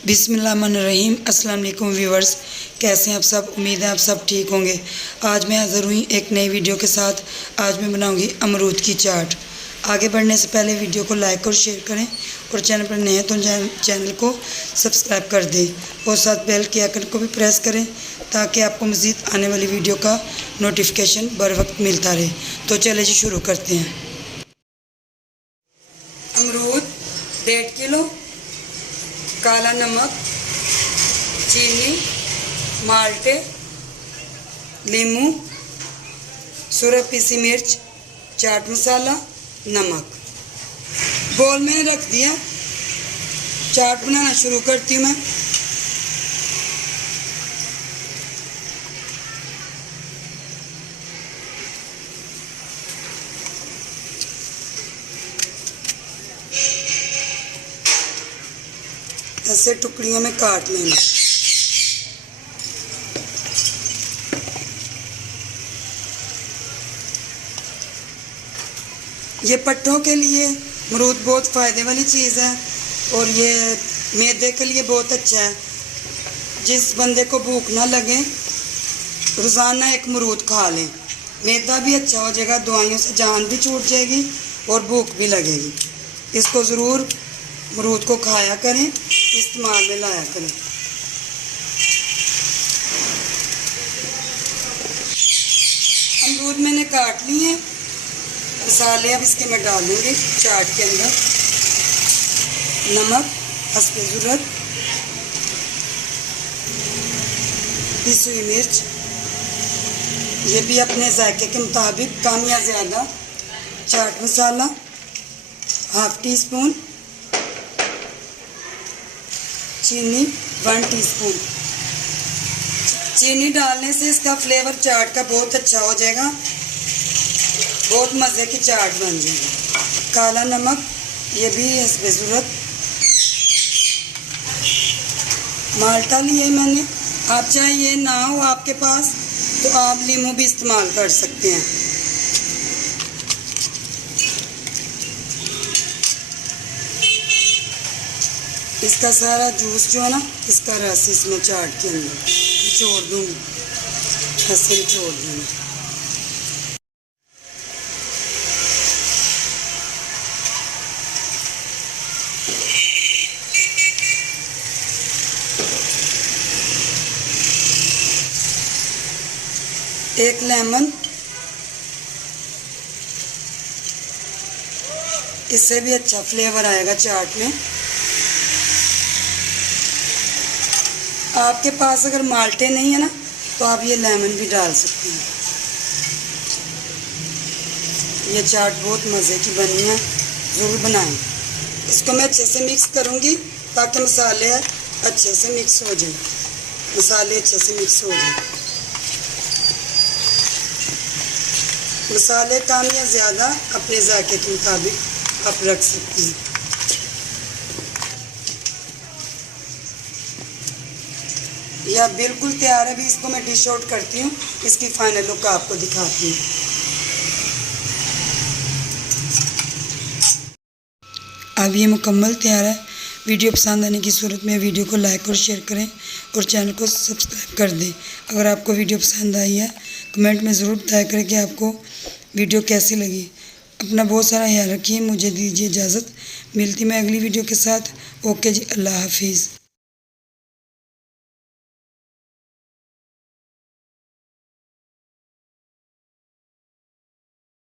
बिस्मिल्लाहिर्रहमानिर्रहीम। अस्सलाम वालेकुम व्यूवर्स, कैसे हैं आप सब। उम्मीद है आप सब ठीक होंगे। आज मैं हाज़िर हुई एक नई वीडियो के साथ। आज मैं बनाऊंगी अमरूद की चाट। आगे बढ़ने से पहले वीडियो को लाइक और शेयर करें और चैनल पर नए हैं तो चैनल को सब्सक्राइब कर दें और साथ बेल के आइकन को भी प्रेस करें ताकि आपको मज़ीद आने वाली वीडियो का नोटिफिकेशन बर वक्त मिलता रहे। तो चले जी शुरू करते हैं। अमरूद 1.5 किलो, काला नमक, चीनी, माल्टे, नींबू, सुरख पीसी मिर्च, चाट मसाला, नमक। बोल मैंने रख दिया। चाट बनाना शुरू करती हूँ मैं। ऐसे टुकड़ियों में काट लेंगे। ये पट्टों के लिए अमरूद बहुत फ़ायदे वाली चीज़ है और ये मैदे के लिए बहुत अच्छा है। जिस बंदे को भूख ना लगे रोज़ाना एक अमरूद खा लें, मैदा भी अच्छा हो जाएगा, दवाइयों से जान भी छूट जाएगी और भूख भी लगेगी। इसको ज़रूर अमरूद को खाया करें, इस्तेमाल में लाया करें। अमरूद मैंने काट लिए। मसाले अब इसके मैं डालूंगी चाट के अंदर। नमक हस्बे ज़रूरत, पिसी हुई मिर्च, ये भी अपने जायके के मुताबिक कम या ज़्यादा। चाट मसाला ½ टीस्पून, चीनी 1 टीस्पून। चीनी डालने से इसका फ्लेवर चाट का बहुत अच्छा हो जाएगा, बहुत मज़े की चाट बन जाएगी। काला नमक ये भी हस्बे ज़रूरत। माल्टा लिए मैंने, आप चाहे ये ना हो आपके पास तो आप नींबू भी इस्तेमाल कर सकते हैं। इसका सारा जूस जो है ना, इसका रस इसमें चाट के अंदर निचोड़ दूँगी, ऐसे निचोड़ दूँगी। एक लेमन, इससे भी अच्छा फ्लेवर आएगा चाट में। आपके पास अगर माल्टे नहीं है ना तो आप ये लेमन भी डाल सकते हैं। ये चाट बहुत मज़े की बनी है, ज़रूर बनाएं। इसको मैं अच्छे से मिक्स करूँगी ताकि मसाले अच्छे से मिक्स हो जाए, मसाले अच्छे से मिक्स हो जाए। मसाले कम या ज़्यादा अपने जायके के मुताबिक आप रख सकते हैं। यह बिल्कुल तैयार है। अभी इसको मैं डिश आउट करती हूँ, इसकी फाइनल लुक आपको दिखाती हूँ। अब ये मुकम्मल तैयार है। वीडियो पसंद आने की सूरत में वीडियो को लाइक और शेयर करें और चैनल को सब्सक्राइब कर दें। अगर आपको वीडियो पसंद आई है कमेंट में ज़रूर बताया करें कि आपको वीडियो कैसी लगी। अपना बहुत सारा ख्याल रखिए। मुझे दीजिए इजाज़त। मिलती मैं अगली वीडियो के साथ। ओके जी, अल्लाह हाफिज़।